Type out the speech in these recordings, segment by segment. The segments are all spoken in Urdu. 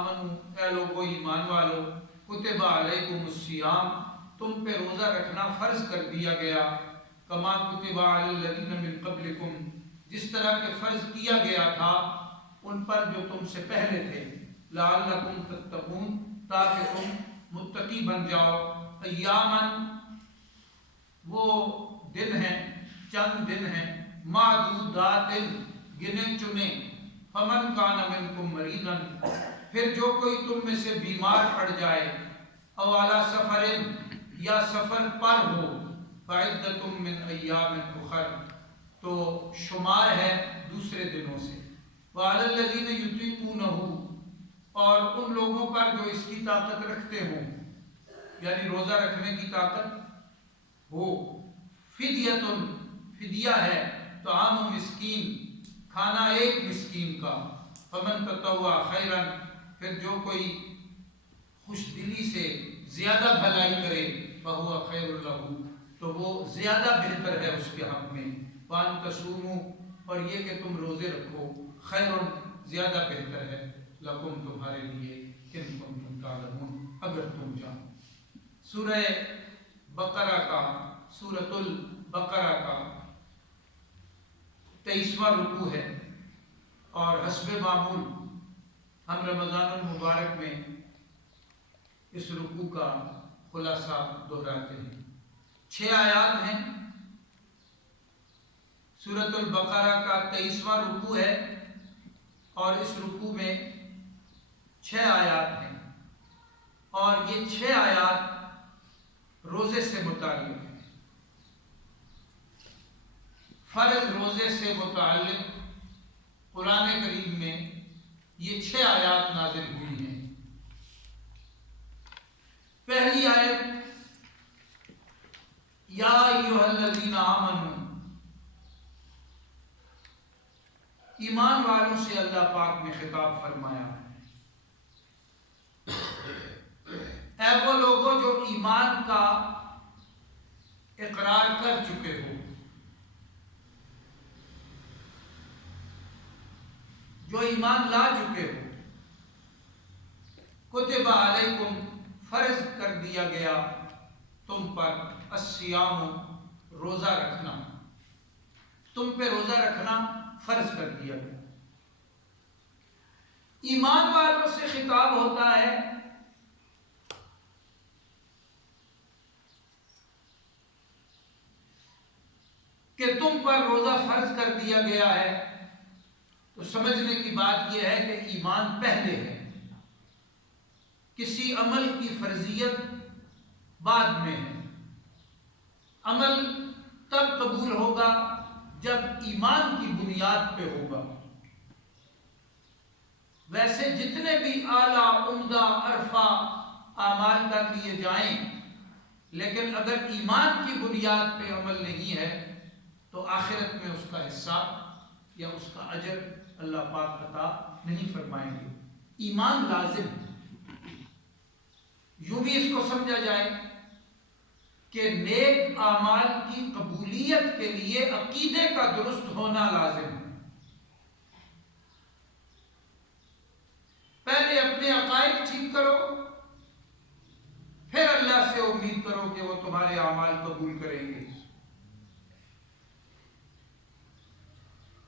آمنوا اے لوگو ایمان والو کتب علیکم الصیام تم پہ روزہ رکھنا فرض کر دیا گیا کما کتب علی الذین من قبلکم جس طرح کہ فرض کیا گیا تھا ان پر جو تم سے پہلے تھے لعلکم تتقون تاکہ تم متقی بن جاؤ ایامن وہ دن ہیں چند دن ہیں معدودات گنے چنے فمن کان منکم مریضا پھر جو کوئی تم میں سے بیمار پڑ جائے او علی سفر یا سفر پر ہو فعدۃ من ایام اخر تو شمار ہے دوسرے دنوں سے وعلی الذین یطیقونہ اور ان لوگوں پر جو اس کی طاقت رکھتے ہوں یعنی روزہ رکھنے کی طاقت ہو فدیۃ فدیہ ہے طعام مسکین کھانا ایک مسکین کا فمن تطوع خیرا پھر جو کوئی خوش دلی سے زیادہ بھلائی کرے فہو خیر لہ تو وہ زیادہ بہتر ہے اس کے حق میں وان تصوموا اور یہ کہ تم روزے رکھو خیر زیادہ بہتر ہے لکم تمہارے لیے ان کنتم تعلمون اگر تم جانو سورہ بقرہ کا سورۃ البقرہ کا 23واں رکوع ہے اور حسب معمول ہم رمضان المبارک میں اس رکوع کا خلاصہ دہراتے ہیں 6 آیات ہیں سورۃ البقرہ کا 23واں رکوع ہے اور اس رکوع میں 6 آیات ہیں اور یہ 6 آیات روزے سے متعلق ہیں فرض روزے سے متعلق قرآن کریم میں یہ 6 آیات نازل ہوئی ہیں پہلی آیت یا ایھا الذین آمنوا ایمان والوں سے اللہ پاک نے خطاب فرمایا اے وہ لوگوں جو ایمان کا اقرار کر چکے ہو جو ایمان لا چکے ہو کتب علیکم فرض کر دیا گیا تم پر الصیام روزہ رکھنا تم پہ روزہ رکھنا فرض کر دیا گیا ایمان والوں سے خطاب ہوتا ہے کہ تم پر روزہ فرض کر دیا گیا ہے تو سمجھنے کی بات یہ ہے کہ ایمان پہلے ہے کسی عمل کی فرضیت بعد میں ہے عمل تب قبول ہوگا جب ایمان کی بنیاد پہ ہوگا ویسے جتنے بھی اعلیٰ عمدہ عرفہ اعمال کا کیے جائیں لیکن اگر ایمان کی بنیاد پہ عمل نہیں ہے تو آخرت میں اس کا حصہ یا اس کا اجر اللہ پاک عطا نہیں فرمائیں گے ایمان لازم یوں بھی اس کو سمجھا جائے کہ نیک اعمال کی قبولیت کے لیے عقیدے کا درست ہونا لازم ہے پہلے اپنے عقائد ٹھیک کرو پھر اللہ سے امید کرو کہ وہ تمہارے اعمال قبول کریں گے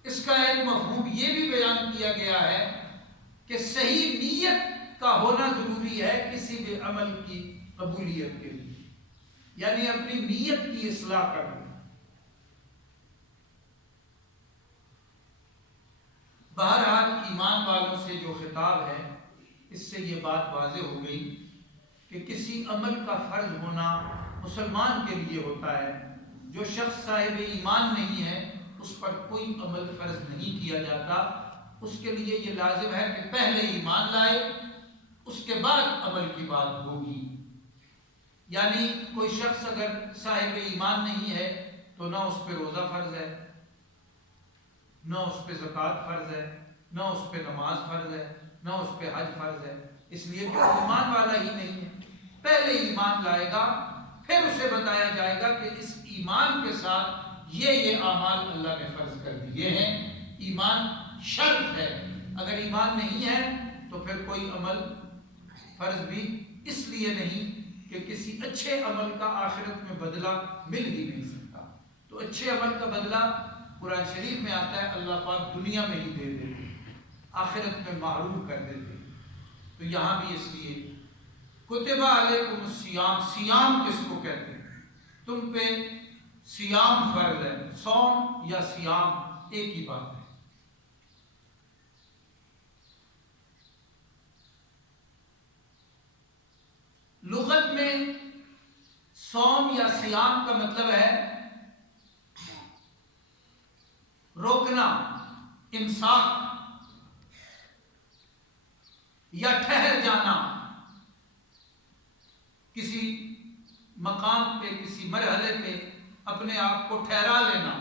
اس کا ایک مفہوم یہ بھی بیان کیا گیا ہے کہ صحیح نیت کا ہونا ضروری ہے کسی بھی عمل کی قبولیت کے لیے یعنی اپنی نیت کی اصلاح کرنا بہرحال ایمان والوں سے جو خطاب ہے اس سے یہ بات واضح ہو گئی کہ کسی عمل کا فرض ہونا مسلمان کے لیے ہوتا ہے جو شخص صاحب ایمان نہیں ہے اس پر کوئی عمل فرض نہیں کیا جاتا اس کے لیے یہ لازم ہے کہ پہلے ایمان لائے اس کے بعد عمل کی بات ہوگی یعنی کوئی شخص اگر صاحب ایمان نہیں ہے تو نہ اس پہ روزہ فرض ہے نہ اس پہ زکوٰۃ فرض ہے نہ اس پہ نماز فرض ہے نہ اس پہ حج فرض ہے اس لیے کہ ایمان والا ہی نہیں ہے پہلے ایمان لائے گا پھر اسے بتایا جائے گا کہ اس ایمان کے ساتھ یہ اعمال اللہ نے فرض کر دیے ہیں ایمان شرط ہے اگر ایمان نہیں ہے تو پھر کوئی عمل فرض بھی اس لیے نہیں کہ کسی اچھے عمل کا آخرت میں بدلہ مل ہی نہیں سکتا. تو اچھے عمل کا بدلہ قرآن شریف میں آتا ہے اللہ پاک دنیا میں ہی دے دیتے، آخرت میں محروم کر دیتے. تو یہاں بھی اس لیے کتب علیکم الصیام، سیام کس کو کہتے ہیں؟ تم پہ سیام فرض ہے. صوم یا سیام ایک ہی بات ہے. لغت میں صوم یا سیام کا مطلب ہے روکنا، امساک یا ٹھہر جانا، کسی مقام پہ کسی مرحلے پہ اپنے آپ کو ٹھہرا لینا،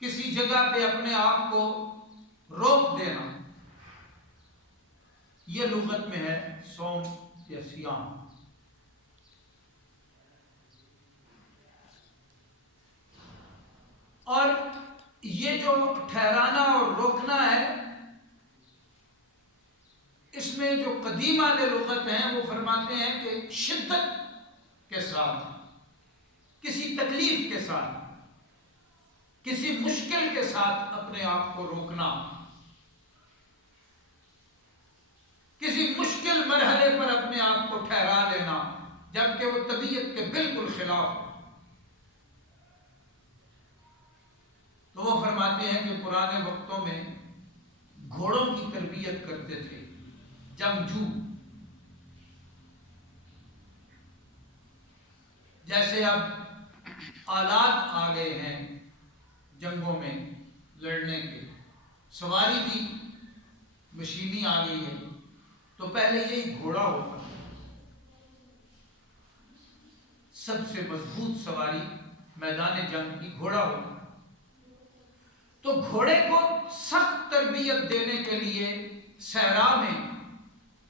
کسی جگہ پہ اپنے آپ کو روک دینا، یہ لغت میں ہے صوم یا سیام. اور یہ جو ٹھہرانا اور روکنا ہے، اس میں جو قدیم والے لغت ہیں وہ فرماتے ہیں کہ شدت کے ساتھ، کسی تکلیف کے ساتھ، کسی مشکل کے ساتھ اپنے آپ کو روکنا، کسی مشکل مرحلے پر اپنے آپ کو ٹھہرا لینا جبکہ وہ طبیعت کے بالکل خلاف ہو. تو وہ فرماتے ہیں کہ پرانے وقتوں میں گھوڑوں کی تربیت کرتے تھے جنگجو. جیسے اب آلات آ گئے ہیں جنگوں میں لڑنے کے، سواری بھی مشینی آ گئی ہے، تو پہلے یہی گھوڑا ہوتا تھا. سب سے مضبوط سواری میدان جنگ کی گھوڑا ہوتا. تو گھوڑے کو سخت تربیت دینے کے لیے صحرا میں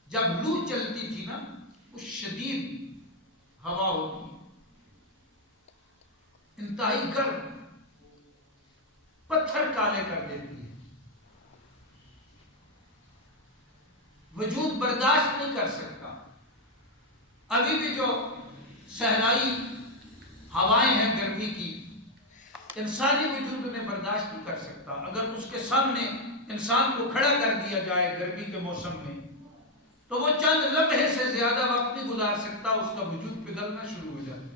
جب لو چلتی تھی نا، وہ شدید ہوا ہوتی، انتہائی گرم، پتھر کالے کر دیتی ہے، وجود برداشت نہیں کر سکتا. ابھی بھی جو صحرائی ہوائیں ہیں گرمی کی، انسانی وجود انہیں برداشت نہیں کر سکتا. اگر اس کے سامنے انسان کو کھڑا کر دیا جائے گرمی کے موسم میں تو وہ چند لمحے سے زیادہ وقت نہیں گزار سکتا، اس کا وجود پگھلنا شروع ہو جاتا ہے،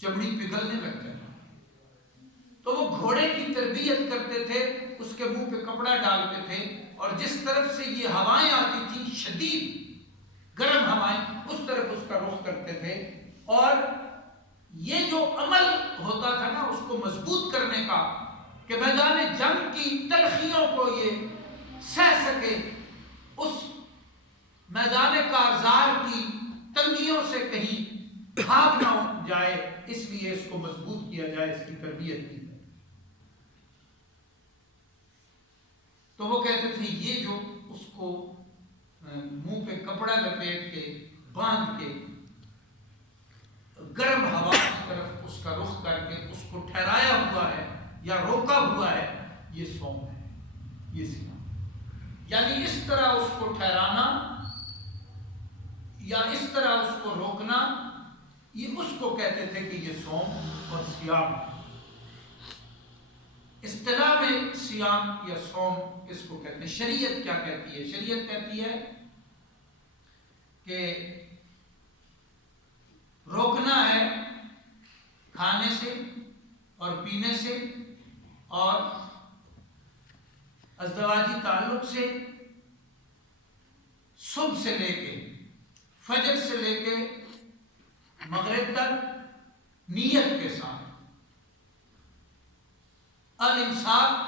چمڑی پگھلنے لگ جاتی. تو وہ گھوڑے کی تربیت کرتے تھے، اس کے منہ پہ کپڑا ڈالتے تھے، اور جس طرف سے یہ ہوائیں آتی تھیں شدید گرم ہوائیں، اس طرف اس کا رخ کرتے تھے. اور یہ جو عمل ہوتا تھا نا اس کو مضبوط کرنے کا کہ میدان جنگ کی تلخیوں کو یہ سہ سکے، اس میدان کارزار کی تنگیوں سے کہیں بھاگ نہ جائے، اس لیے اس کو مضبوط کیا جائے، اس کی تربیت کی. تو وہ کہتے تھے یہ جو اس کو منہ پہ کپڑا لپیٹ کے باندھ کے گرم ہوا کی طرف اس کا رخ کر کے اس کو ٹھہرایا ہوا ہے یا روکا ہوا ہے، یہ صوم ہے، یہ سیام. یعنی اس طرح اس کو ٹھہرانا یا اس طرح اس کو روکنا، یہ اس کو کہتے تھے کہ یہ صوم اور سیام ہے. اصطلاح میں سیام یا صوم اس کو کہتے ہیں. شریعت کیا کہتی ہے؟ شریعت کہتی ہے کہ روکنا ہے کھانے سے اور پینے سے اور ازدواجی تعلق سے، صبح سے لے کے فجر سے لے کے مغرب تک نیت کے ساتھ. الامساک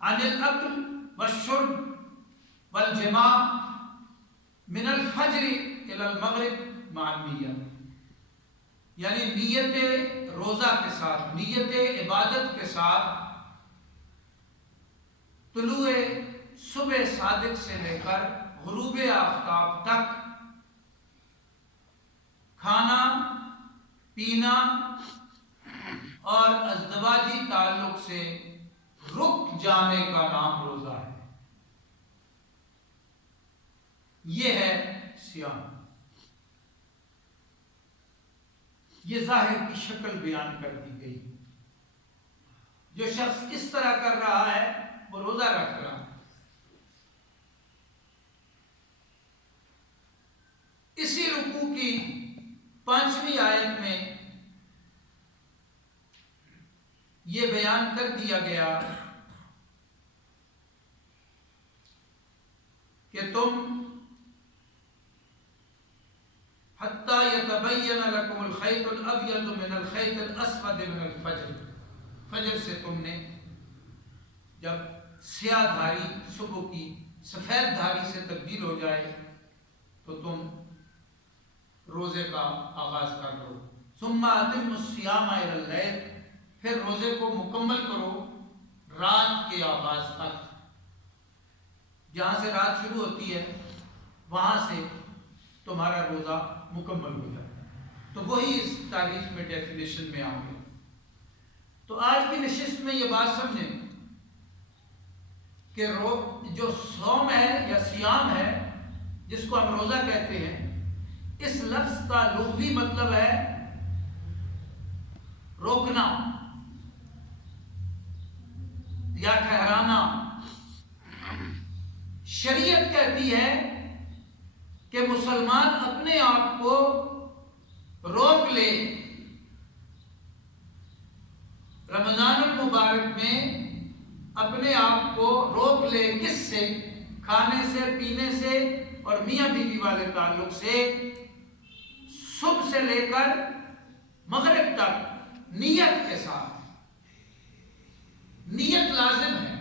عن الاکل والشرب والجماع من الفجر الى المغرب مع النیہ. یعنی نیت روزہ کے ساتھ، نیت عبادت کے ساتھ طلوع صبح صادق سے لے کر غروب آفتاب تک کھانا پینا اور ازدواجی تعلق سے رک جانے کا نام روزہ ہے. یہ ہے صیام. یہ ظاہر کی شکل بیان کر دی گئی. جو شخص اس طرح کر رہا ہے وہ روزہ رکھ رہا ہے. اسی رکوع کی 5ویں آیت میں یہ بیان کر دیا گیا کہ تم حتی یتبین لکم الخیط الابیض من الخیط الاسود من الفجر. فجر سے تم نے جب سیاہ دھاری صبح کی سفید دھاری سے تبدیل ہو جائے تو تم روزے کا آغاز کر دو. ثم اتموا الصیام الی اللیل. پھر روزے کو مکمل کرو رات کے آغاز تک. جہاں سے رات شروع ہوتی ہے وہاں سے تمہارا روزہ مکمل ہو جاتا ہے. تو وہی اس تعریف میں ڈیفینیشن میں آ گیا. تو آج کی نشست میں یہ بات سمجھیں کہ جو صوم ہے یا صیام ہے جس کو ہم روزہ کہتے ہیں، اس لفظ کا لغوی مطلب ہے روکنا یا ٹھہرانا. شریعت کہتی ہے کہ مسلمان اپنے آپ کو روک لے. رمضان المبارک میں اپنے آپ کو روک لے. کس سے؟ کھانے سے، پینے سے اور میاں بیوی والے تعلق سے. صبح سے لے کر مغرب تک نیت کے ساتھ. نیت لازم ہے.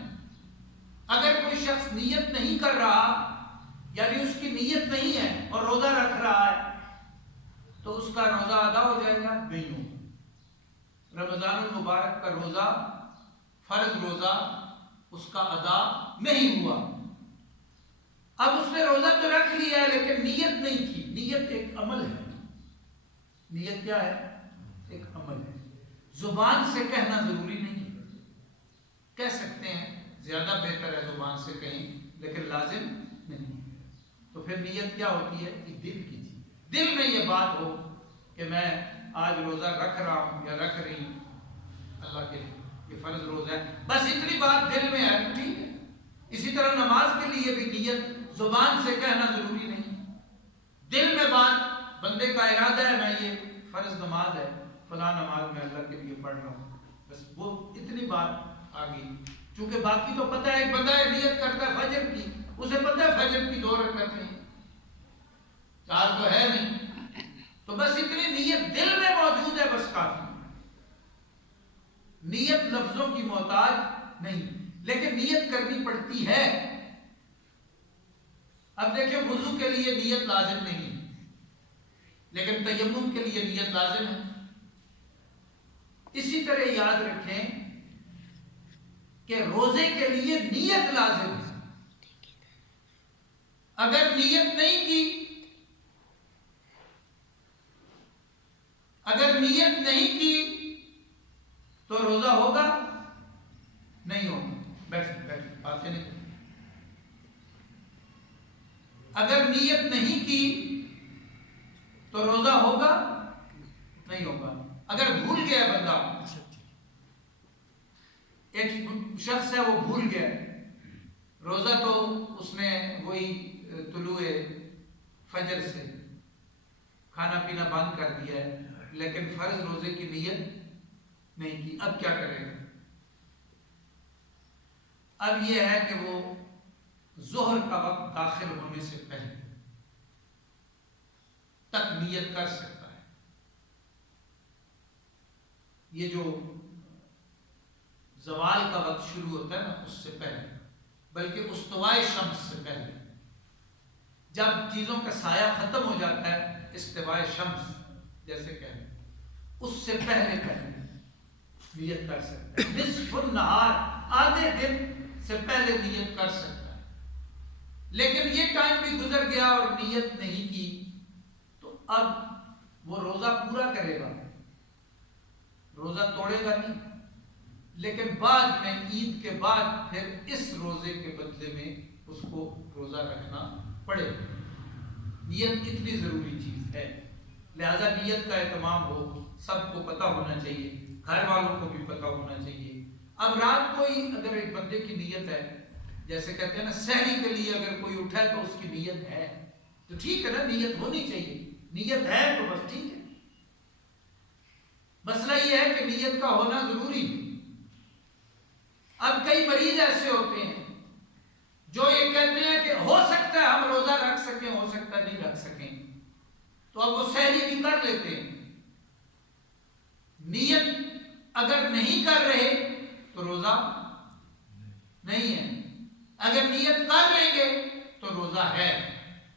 اگر کوئی شخص نیت نہیں کر رہا، یعنی اس کی نیت نہیں ہے اور روزہ رکھ رہا ہے، تو اس کا روزہ ادا ہو جائے گا؟ نہیں ہوگا. رمضان المبارک کا روزہ، فرض روزہ، اس کا ادا نہیں ہوا. اب اس نے روزہ تو رکھ لیا ہے لیکن نیت نہیں کی. نیت ایک عمل ہے. نیت کیا ہے؟ ایک عمل ہے. زبان سے کہنا ضروری نہیں ہے. کہہ سکتے ہیں، زیادہ بہتر ہے زبان سے کہیں، لیکن لازم نہیں. تو پھر نیت کیا ہوتی ہے؟ کہ دل کی چیز. دل میں یہ بات ہو کہ میں آج روزہ رکھ رہا ہوں یا رکھ رہی ہوں اللہ کے لیے، یہ فرض روزہ ہے، بس اتنی بات دل میں ہے تو ٹھیک ہے. اسی طرح نماز کے لیے بھی نیت زبان سے کہنا ضروری نہیں. دل میں بات، بندے کا ارادہ ہے میں یہ فرض نماز ہے، فلاں نماز میں اللہ کے لیے پڑھ رہا ہوں، بس وہ اتنی بات آ گئی. چونکہ باقی تو پتہ ہے، ایک بندہ نیت کرتا ہے فجر کی، اسے پتہ ہے فجر کی 2 رکعتیں ہیں، 4 تو ہے نہیں، تو بس اتنی نیت دل میں موجود ہے، بس کافی. نیت لفظوں کی محتاج نہیں، لیکن نیت کرنی پڑتی ہے. اب دیکھیں، وضو کے لیے نیت لازم نہیں، لیکن تیمم کے لیے نیت لازم ہے. اسی طرح یاد رکھیں کہ روزے کے لیے نیت لازم ہے. اگر نیت نہیں کی، اگر نیت نہیں کی تو روزہ ہوگا نہیں ہوگا. بیٹھ باتیں نہیں. اگر نیت نہیں کی تو روزہ ہوگا نہیں ہوگا. اگر بھول گیا بندہ، ایک شخص ہے وہ بھول گیا، روزہ تو اس نے وہی طلوع فجر سے کھانا پینا بند کر دیا ہے، لیکن فرض روزے کی نیت نہیں کی. اب کیا کرے گا؟ اب یہ ہے کہ وہ ظہر کا وقت داخل ہونے سے پہلے تک نیت کر سکتا ہے. یہ جو زوال کا وقت شروع ہوتا ہے نا، اس سے پہلے، بلکہ استوائے شمس سے پہلے، جب چیزوں کا سایہ ختم ہو جاتا ہے، استوائے شمس جیسے کہتے ہیں، اس سے پہلے نیت کر سکتا ہے. نصف النہار، آدھے دن سے پہلے نیت کر سکتا ہے. لیکن یہ ٹائم بھی گزر گیا اور نیت نہیں کی تو اب وہ روزہ پورا کرے گا، روزہ توڑے گا نہیں. لیکن بعد میں عید کے بعد پھر اس روزے کے بدلے میں اس کو روزہ رکھنا پڑے. نیت اتنی ضروری چیز ہے، لہذا نیت کا اہتمام ہو، سب کو پتہ ہونا چاہیے، گھر والوں کو بھی پتہ ہونا چاہیے. اب رات کو ہی اگر ایک بندے کی نیت ہے، جیسے کہتے ہیں نا سحری کے لیے اگر کوئی اٹھا ہے تو اس کی نیت ہے تو ٹھیک ہے نا، نیت ہونی چاہیے، نیت ہے تو بس ٹھیک ہے. مسئلہ یہ ہے کہ نیت کا ہونا ضروری ہے. اب کئی مریض ایسے ہوتے ہیں جو یہ کہتے ہیں کہ ہو سکتا ہے ہم روزہ رکھ سکیں، ہو سکتا ہے نہیں رکھ سکیں، تو اب وہ سحری بھی کر لیتے ہیں. نیت اگر نہیں کر رہے تو روزہ نہیں ہے، اگر نیت کر لیں گے تو روزہ ہے.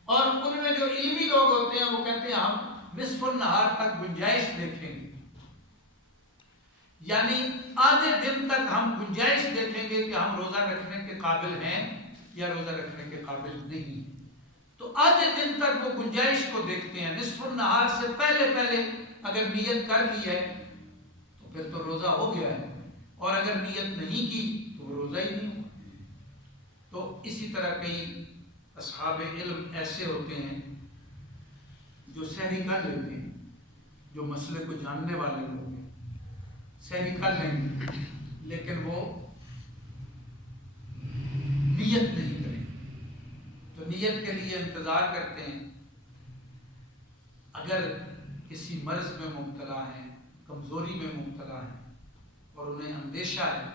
اور ان میں جو علمی لوگ ہوتے ہیں وہ کہتے ہیں ہم نصف النہار تک گنجائش دیکھیں گے، یعنی آدھے دن تک ہم گنجائش دیکھیں گے کہ ہم روزہ رکھنے کے قابل ہیں یا روزہ رکھنے کے قابل نہیں. تو آدھے دن تک وہ گنجائش کو دیکھتے ہیں. نصف النہار سے پہلے اگر نیت کر لی ہے تو پھر تو روزہ ہو گیا ہے، اور اگر نیت نہیں کی تو وہ روزہ ہی نہیں ہوا. تو اسی طرح کئی اصحاب علم ایسے ہوتے ہیں جو سحری کر لیتے ہیں، جو مسئلے کو جاننے والے لوگ ہیں، سحری کر لیں گے لیکن وہ نیت نہیں کریں. تو نیت کے لیے انتظار کرتے ہیں. اگر کسی مرض میں مبتلا ہیں، کمزوری میں مبتلا ہیں اور انہیں اندیشہ ہے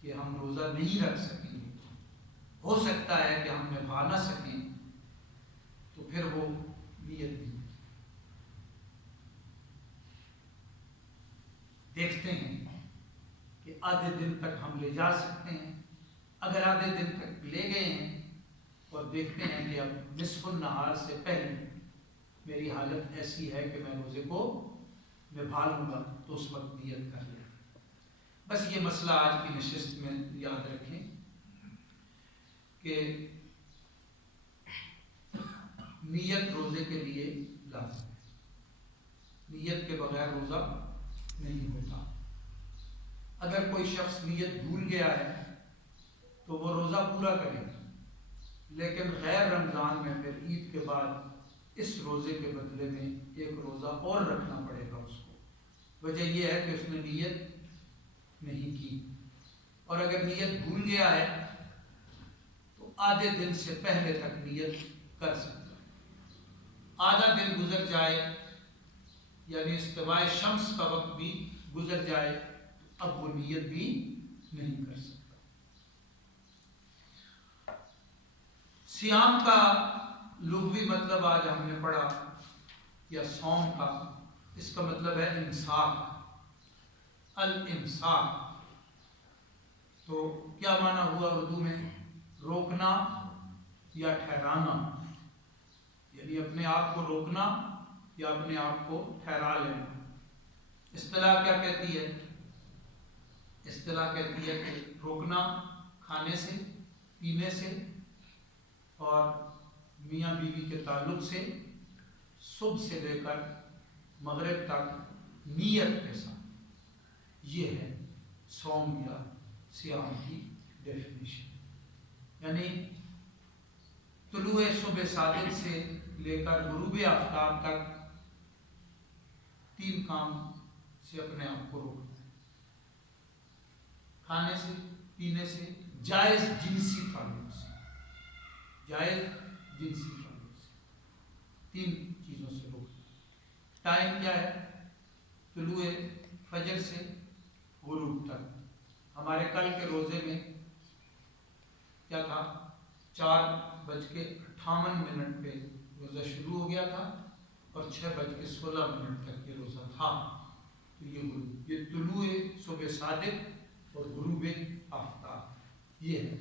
کہ ہم روزہ نہیں رکھ سکیں گے، ہو سکتا ہے کہ ہم نبھا نہ سکیں، تو پھر وہ نیت نہیں دیکھتے ہیں کہ آدھے دن تک ہم لے جا سکتے ہیں. اگر آدھے دن تک لے گئے ہیں اور دیکھتے ہیں کہ اب نصف النہار سے پہلے میری حالت ایسی ہے کہ میں روزے کو نبھا لوں گا، تو اس وقت نیت کر لیں. بس یہ مسئلہ آج کی نشست میں یاد رکھیں کہ نیت روزے کے لیے لازم ہے. نیت کے بغیر روزہ نہیں ہوتا. اگر کوئی شخص نیت بھول گیا ہے تو وہ روزہ پورا کرے، لیکن غیر رمضان میں پھر عید کے بعد اس روزے کے بدلے میں ایک روزہ اور رکھنا پڑے گا اس کو. وجہ یہ ہے کہ اس نے نیت نہیں کی. اور اگر نیت بھول گیا ہے تو آدھے دن سے پہلے تک نیت کر سکتا ہے. آدھا دن گزر جائے یعنی استواء شمس کا وقت بھی گزر جائے تو اب وہ نیت بھی نہیں کر سکتا. صیام کا لغوی مطلب آج ہم نے پڑھا، یا صوم کا، اس کا مطلب ہے امساک، الامساک. تو کیا معنی ہوا اردو میں؟ روکنا یا ٹھہرانا، یعنی اپنے آپ کو روکنا یا اپنے آپ کو ٹھہرا لینا. اصطلاح کیا کہتی ہے؟ اصطلاح کہتی ہے کہ روکنا کھانے سے، پینے سے اور میاں بیوی کے تعلق سے صبح سے لے کر مغرب تک نیت کے ساتھ. یہ ہے صوم یا صیام کی ڈیفینیشن. یعنی طلوع صبح صادق سے لے کر غروب آفتاب تک 3 کام سے اپنے آپ کو روکنا ہے. کھانے سے، پینے سے، جائز جنسی تعلق سے، جائز جنسی تعلق سے 3 چیزوں سے روکنا. ٹائم کیا ہے؟ طلوع فجر سے غروب تک. ہمارے کل کے روزے میں کیا تھا؟ 4:58 پہ روزہ شروع ہو گیا تھا اور 6:16 تک یہ روزہ تھا. تو یہ طلوع صبح صادق اور غروب آفتاب یہ ہے.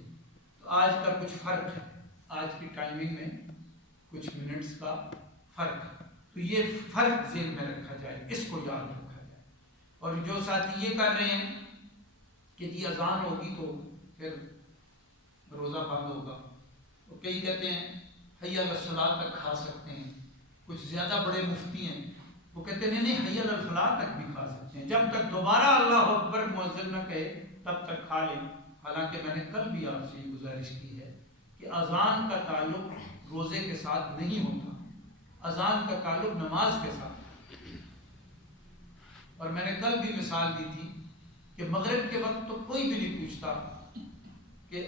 تو آج کا کچھ فرق ہے، آج کی ٹائمنگ میں کچھ منٹس کا فرق ہے. تو یہ فرق ذہن میں رکھا جائے، اس کو یاد رکھا جائے. اور جو ساتھی یہ کر رہے ہیں کہ جی اذان ہوگی تو پھر روزہ بند ہوگا، تو کئی کہتے ہیں حی علی الصلاۃ تک کھا سکتے ہیں. کچھ زیادہ بڑے مفتی ہیں وہ کہتے ہیں نہیں حی علی الفلاح تک بھی کھا سکتے ہیں، جب تک دوبارہ اللہ اکبر مؤذن نہ کہے تب تک کھا لیں۔ حالانکہ میں نے کل بھی آپ سے یہ گزارش کی ہے کہ اذان کا تعلق روزے کے ساتھ نہیں ہوتا، اذان کا تعلق نماز کے ساتھ۔ اور میں نے کل بھی مثال دی تھی کہ مغرب کے وقت تو کوئی بھی نہیں پوچھتا کہ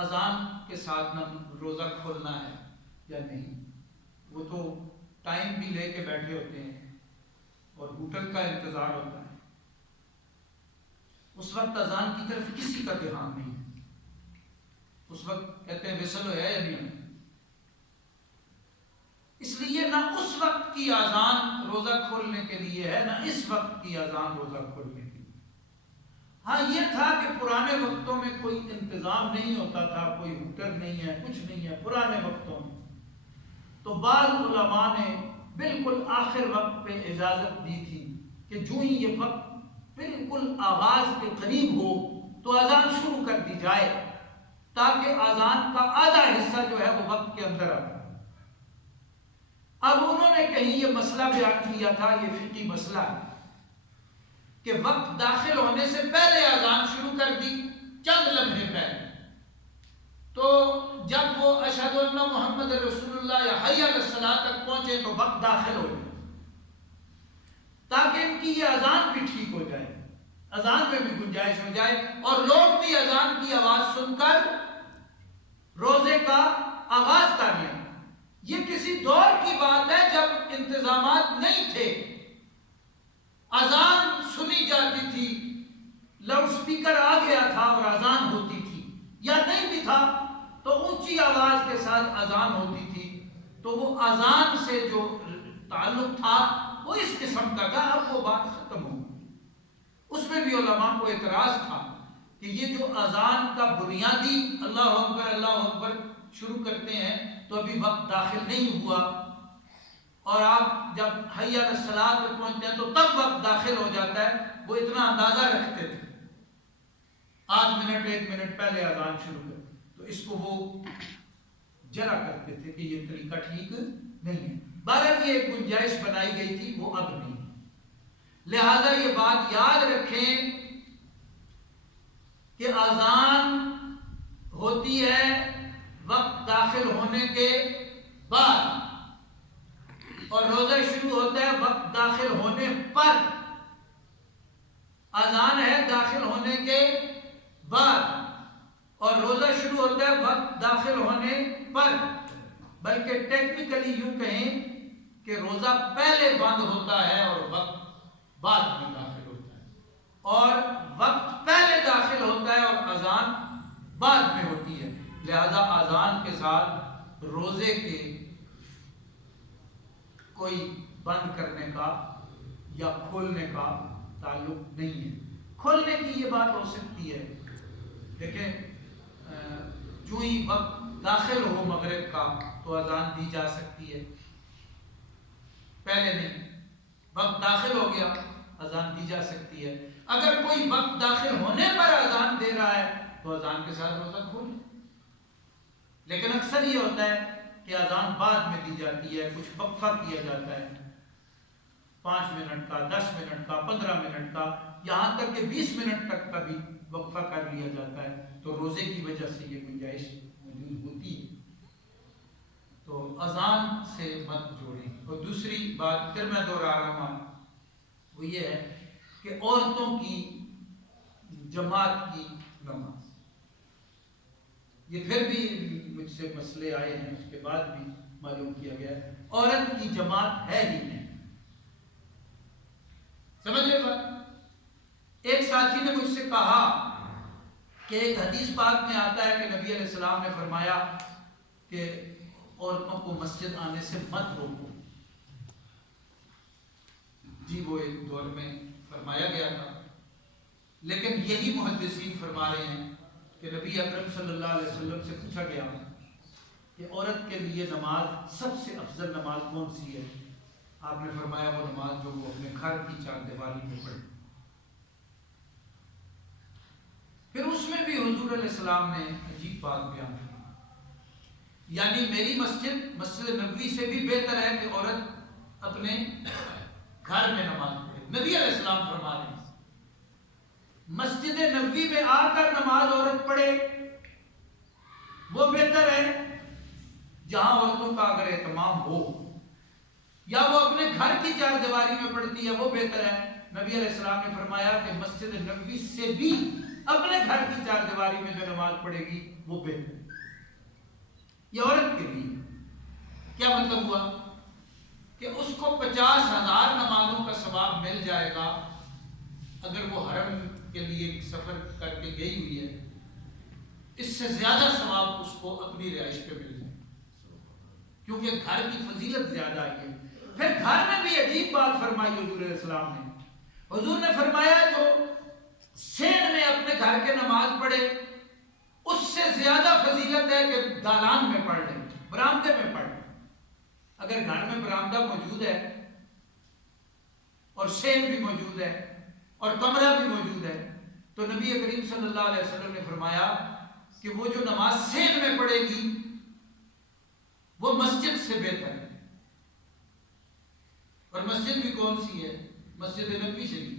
اذان کے ساتھ نہ روزہ کھولنا ہے یا نہیں، وہ تو ٹائم بھی لے کے بیٹھے ہوتے ہیں اور ہوٹل کا انتظار ہوتا ہے، اس وقت اذان کی طرف کسی کا دھیان نہیں ہے، اس وقت کہتے ہیں وصل ہے یا نہیں ہے۔ اس لیے نہ اس وقت کی اذان روزہ کھولنے کے لیے ہے، نہ اس وقت کی اذان روزہ کھولنے کے لیے۔ ہاں یہ تھا کہ پرانے وقتوں میں کوئی انتظام نہیں ہوتا تھا، کوئی ہوٹل نہیں ہے، کچھ نہیں ہے پرانے وقتوں میں، تو بعض علماء نے بالکل آخر وقت پہ اجازت دی تھی کہ جو ہی یہ وقت بالکل آغاز کے قریب ہو تو اذان شروع کر دی جائے، تاکہ اذان کا آدھا حصہ جو ہے وہ وقت کے اندر آ۔ اب انہوں نے کہیں یہ مسئلہ بیان کیا تھا، یہ فقہی مسئلہ ہے کہ وقت داخل ہونے سے پہلے اذان شروع کر دی چند لمحے پہلے، تو جب وہ اشہد ان محمد رسول اللہ یا حی علی الصلاۃ تک پہنچے تو وقت داخل ہو جائے، تاکہ ان کی یہ اذان بھی ٹھیک ہو جائے، اذان میں بھی گنجائش ہو جائے اور لوگ بھی اذان کی آواز سن کر روزے کا آغاز کر لیں۔ یہ کسی دور کی بات ہے جب انتظامات نہیں تھے، اذان سنی جاتی تھی، لاؤڈ سپیکر آ گیا تھا اور اذان ہوتی تھی، یا نہیں بھی تھا تو اونچی آواز کے ساتھ اذان ہوتی تھی، تو وہ اذان سے جو تعلق تھا وہ اس قسم کا تھا۔ اب وہ بات ختم ہو گئی، اس میں بھی علماء کو اعتراض تھا کہ یہ جو اذان کا بنیادی اللہ اکبر شروع کرتے ہیں تو ابھی وقت داخل نہیں ہوا، اور آپ جب حی علی الصلاۃ پہ پہنچتے ہیں تو تب وقت داخل ہو جاتا ہے، وہ اتنا اندازہ رکھتے تھے، آدھ منٹ ایک منٹ پہلے اذان شروع کر، تو اس کو وہ جرا کرتے تھے کہ یہ طریقہ ٹھیک نہیں ہے۔ بہرحال یہ ایک گنجائش بنائی گئی تھی، وہ اب نہیں، لہذا یہ بات یاد رکھیں کہ اذان ہوتی ہے وقت داخل ہونے کے بعد اور روزہ شروع ہوتا ہے وقت داخل ہونے پر۔ اذان ہے داخل ہونے کے بعد اور روزہ شروع ہوتا ہے وقت داخل ہونے پر، بلکہ ٹیکنیکلی یوں کہیں کہ روزہ پہلے بند ہوتا ہے اور وقت بعد میں داخل ہوتا ہے، اور وقت پہلے داخل ہوتا ہے اور اذان بعد میں ہوتی ہے، لہذا اذان کے ساتھ روزے کے کوئی بند کرنے کا یا کھولنے کا تعلق نہیں ہے۔ کھولنے کی یہ بات ہو سکتی ہے، دیکھیں جو ہی وقت داخل ہو مغرب کا تو اذان دی جا سکتی ہے، پہلے نہیں، وقت داخل ہو گیا اذان دی جا سکتی ہے۔ اگر کوئی وقت داخل ہونے پر اذان دے رہا ہے تو اذان کے ساتھ روزہ کھول، لیکن اکثر یہ ہوتا ہے کہ اذان بعد میں دی جاتی ہے، کچھ وقفہ کیا جاتا ہے 5 منٹ کا، 10 منٹ کا، 15 منٹ کا، یہاں تک کہ 20 منٹ تک کا بھی وقفہ کر لیا جاتا ہے، تو روزے کی وجہ سے یہ گنجائش موجود ہوتی ہے، تو اذان سے مت جوڑیں۔ اور دوسری بات پھر میں دوہرا رہا ہوں، وہ یہ ہے کہ عورتوں کی جماعت کی نماز، یہ پھر بھی مجھ سے مسئلے آئے ہیں، اس کے بعد بھی معلوم کیا گیا ہے عورت کی جماعت ہے ہی نہیں، سمجھ رہے بات؟ ایک ساتھی نے مجھ سے کہا کہ ایک حدیث پاک میں آتا ہے کہ نبی علیہ السلام نے فرمایا کہ عورتوں کو مسجد آنے سے مت روکو، جی وہ ایک دور میں فرمایا گیا تھا، لیکن یہی محدثین فرما رہے ہیں کہ نبی اکرم صلی اللہ علیہ وسلم سے پوچھا گیا کہ عورت کے لیے نماز سب سے افضل نماز کون سی ہے؟ آپ نے فرمایا وہ نماز جو وہ اپنے گھر کی چار دیواری میں پڑھے۔ پھر اس میں بھی حضور علیہ السلام نے عجیب بات بیان کی، یعنی میری مسجد مسجد نبوی سے بھی بہتر ہے کہ عورت اپنے گھر میں نماز پڑھے۔ نبی علیہ السلام فرما رہے ہیں مسجد نبوی میں آ کر نماز عورت پڑھے وہ بہتر ہے جہاں عورتوں کا اگر اہتمام ہو، یا وہ اپنے گھر کی چار دیواری میں پڑھتی ہے وہ بہتر ہے۔ نبی علیہ السلام نے فرمایا کہ مسجد نبوی سے بھی اپنے گھر کی چار دیواری میں جو نماز پڑھے گی وہ بہتر ہے۔ یہ عورت کے لیے کیا مطلب ہوا کہ اس کو 50,000 نمازوں کا ثواب مل جائے گا اگر وہ حرم کے لیے سفر کر کے گئی ہوئی ہے، اس سے زیادہ ثواب اس کو اپنی رہائش پہ مل جائے کیونکہ گھر کی فضیلت زیادہ آئی ہے۔ پھر گھر میں بھی عجیب بات فرمائی حضور علیہ السلام نے۔ حضور نے فرمایا جو سین میں اپنے گھر کے نماز پڑھے اس سے زیادہ فضیلت ہے کہ دالان میں پڑھ لیں، برآمدے میں پڑھ لیں۔ اگر گھر میں برآمدہ موجود ہے اور سین بھی موجود ہے اور کمرہ بھی موجود ہے تو نبی کریم صلی اللہ علیہ وسلم نے فرمایا کہ وہ جو نماز سین میں پڑھے گی وہ مسجد سے بہتر ہے۔ اور مسجد بھی کون سی ہے؟ مسجد نبوی شریف۔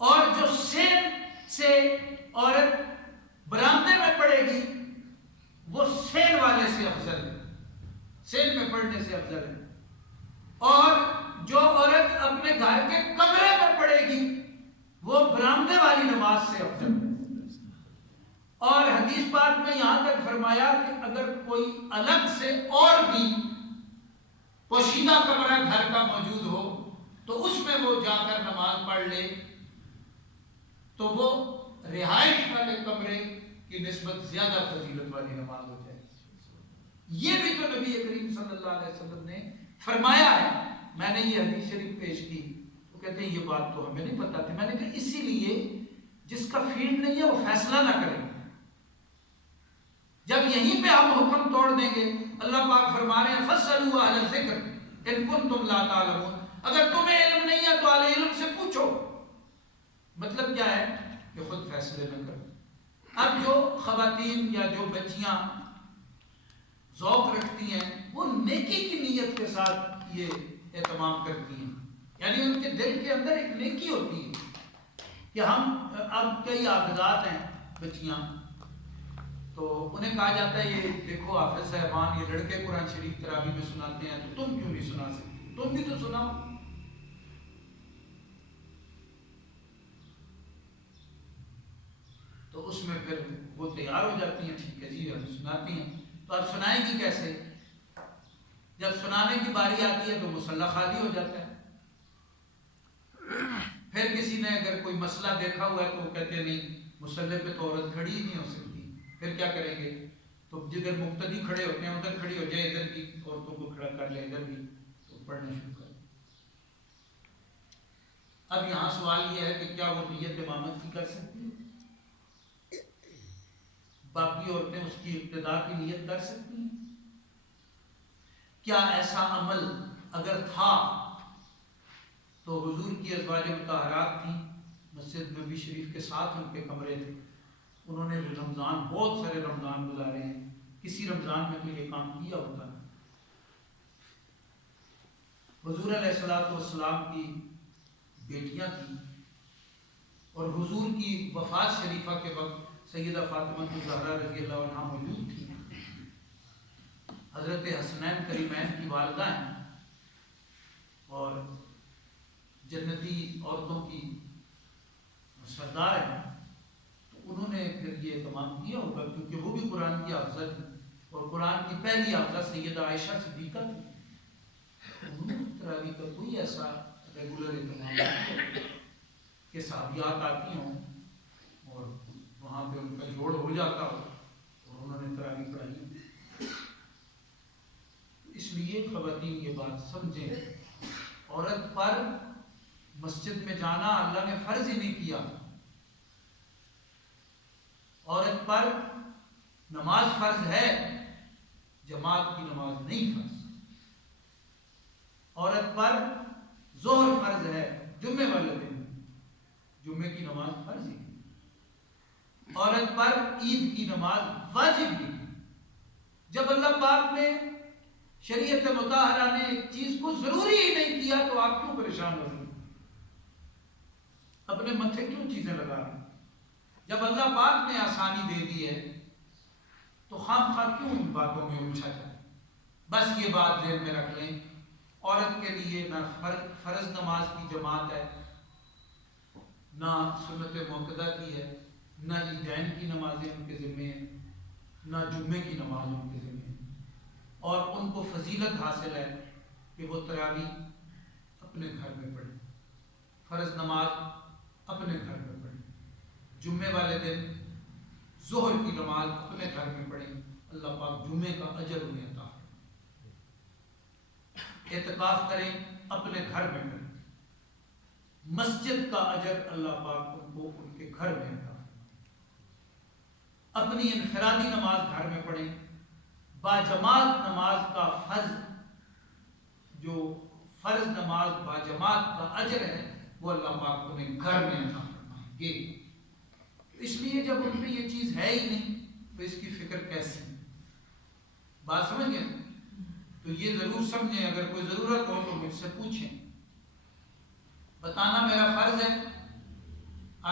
اور جو سین سے عورت برآمدے میں پڑھے گی وہ سین والے سے افضل ہے، سین میں پڑھنے سے افضل ہے۔ اور جو عورت اپنے گھر کے کمرے میں پڑھے گی وہ برآمدے والی نماز سے افضل ہے۔ اور حدیث پاک میں یہاں تک فرمایا کہ اگر کوئی الگ سے اور بھی پوشیدہ کمرہ گھر کا موجود ہو تو اس میں وہ جا کر نماز پڑھ لے تو وہ رہائش والے کمرے کی نسبت زیادہ فضیلت والی نماز ہو جائے۔ یہ بھی تو نبی کریم صلی اللہ علیہ وسلم نے فرمایا ہے۔ میں نے یہ حدیث شریف پیش کی تو کہتے ہیں یہ بات تو ہمیں نہیں پتا تھی۔ میں نے کہا اسی لیے جس کا فیلڈ نہیں ہے وہ فیصلہ نہ کرے۔ جب یہیں پہ ہم حکم توڑ دیں گے، اللہ پاک فرما رہے ہیں فَاسْأَلُوا أَهْلَ الذِّكْرِ إِن كُنتُمْ لَا تَعْلَمُونَ، اگر تمہیں علم نہیں ہے تو اہل علم سے پوچھو۔ مطلب کیا ہے کہ خود فیصلے نہ کرو۔ اب جو خواتین یا جو بچیاں ذوق رکھتی ہیں وہ نیکی کی نیت کے ساتھ یہ اہتمام کرتی ہیں، یعنی ان کے دل کے اندر ایک نیکی ہوتی ہے کہ ہم اب کئی حافظات ہیں بچیاں تو انہیں کہا جاتا ہے یہ دیکھو حافظ صاحبان یہ لڑکے قرآن شریف تراویح میں سناتے ہیں تو تم کیوں نہیں سنا سکتے، تم بھی تو سناؤ۔ تو اس میں پھر وہ تیار ہو جاتی ہیں، ٹھیک ہے جی ہم سناتی ہیں۔ تو اب سنائیں گی کیسے؟ جب سنانے کی باری آتی ہے تو مصلی خالی ہو جاتا ہے۔ پھر کسی نے اگر کوئی مسئلہ دیکھا ہوا ہے تو وہ کہتے نہیں مصلی پہ تو عورت کھڑی ہی نہیں ہو سکتی، پھر کیا کریں گے؟ تو جدھر مقتدی کھڑے ہوتے ہیں ادھر کھڑی ہو جائے، ادھر کی عورتوں کو کھڑا کر لے، ادھر بھی تو پڑھنا شروع کر۔ اب یہاں سوال یہ ہے کہ کیا وہ نیت امامت کی کر سکتی ہے؟ باقی عورتیں اس کی ابتدا کی نیت کر سکتی ہیں؟ کیا ایسا عمل اگر تھا تو حضور کی ازواج مطہرات تھیں، مسجد نبوی شریف کے ساتھ ان کے کمرے تھے، انہوں نے رمضان بہت سارے رمضان گزارے ہیں، کسی رمضان میں تو یہ کام کیا ہوتا ہے۔ حضور علیہ السلام کی بیٹیاں تھیں اور حضور کی وفات شریفہ کے وقت سیدہ فاطمہ الزہرا رضی اللہ عنہا موجود تھی، حضرت حسنین کریمین کی والدہ ہیں اور جنتی عورتوں کی سردار ہیں، تو انہوں نے پھر یہ اہتمام کیا ہوگا کیونکہ وہ بھی قرآن کی حافظہ تھی اور قرآن کی پہلی حافظہ سیدہ عائشہ صدیقہ تھی۔ انہوں نے تراویح کا کوئی ایسا ریگولر اہتمام نہیں کہ صحابیات آتی ہوں اور وہاں پہ ان کا جوڑ ہو جاتا ہو اور انہوں نے تراویح پڑھائی۔ اس لیے خواتین یہ بات سمجھیں، عورت پر مسجد میں جانا اللہ نے فرض ہی نہیں کیا، عورت پر نماز فرض ہے، جماعت کی نماز نہیں فرض۔ عورت پر ظہر فرض ہے جمعے والے دن، جمعے کی نماز فرض ہے۔ عورت پر عید کی نماز واجب ہے۔ جب اللہ پاک نے شریعت مطہرہ نے ایک چیز کو ضروری ہی نہیں کیا تو آپ کیوں پریشان ہو رہے ہیں؟ اپنے متھے کیوں چیزیں لگا رہے ہیں؟ جب اللہ پاک نے آسانی دے دی ہے تو خام خواہ کیوں ان باتوں میں الجھا جائے؟ بس یہ بات ذہن میں رکھ لیں، عورت کے لیے نہ فرض نماز کی جماعت ہے، نہ سنت موقدہ کی ہے، نہ عیدین کی نمازیں ان کے ذمے ہیں، نہ جمعے کی نماز ان کے ذمے ہیں، اور ان کو فضیلت حاصل ہے کہ وہ تراویح اپنے گھر میں پڑھیں، فرض نماز اپنے گھر میں پڑھیں، جمعے والے دن ظہر کی نماز اپنے گھر میں پڑھیں، اللہ پاک جمعے کا اجر انہیں عطا فرمائے۔ اعتکاف کریں اپنے گھر میں کریں، مسجد کا اجر اللہ پاک ان کو ان کے گھر میں عطا فرمائے۔ اپنی انفرادی نماز گھر میں پڑھیں، باجماعت نماز کا جو فرض نماز باجماعت کا اجر ہے وہ اللہ پاک انہیں گھر میں عطا فرمائیں گے۔ اس لیے جب ان میں یہ چیز ہے ہی نہیں تو اس کی فکر کیسی؟ بات سمجھ گئے؟ تو یہ ضرور سمجھیں، اگر کوئی ضرورت ہو تو مجھ سے پوچھیں، بتانا میرا فرض ہے،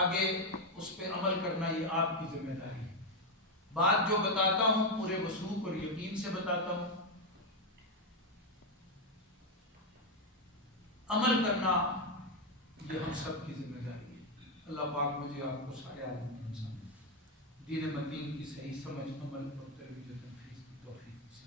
آگے اس پہ عمل کرنا یہ آپ کی ذمہ داری ہے۔ بات جو بتاتا ہوں پورے وثوق اور یقین سے بتاتا ہوں، عمل کرنا یہ ہم سب کی ذمہ داری ہے۔ اللہ پاک مجھے آپ کو سارے عالم دین متین کی صحیح سمجھ عمل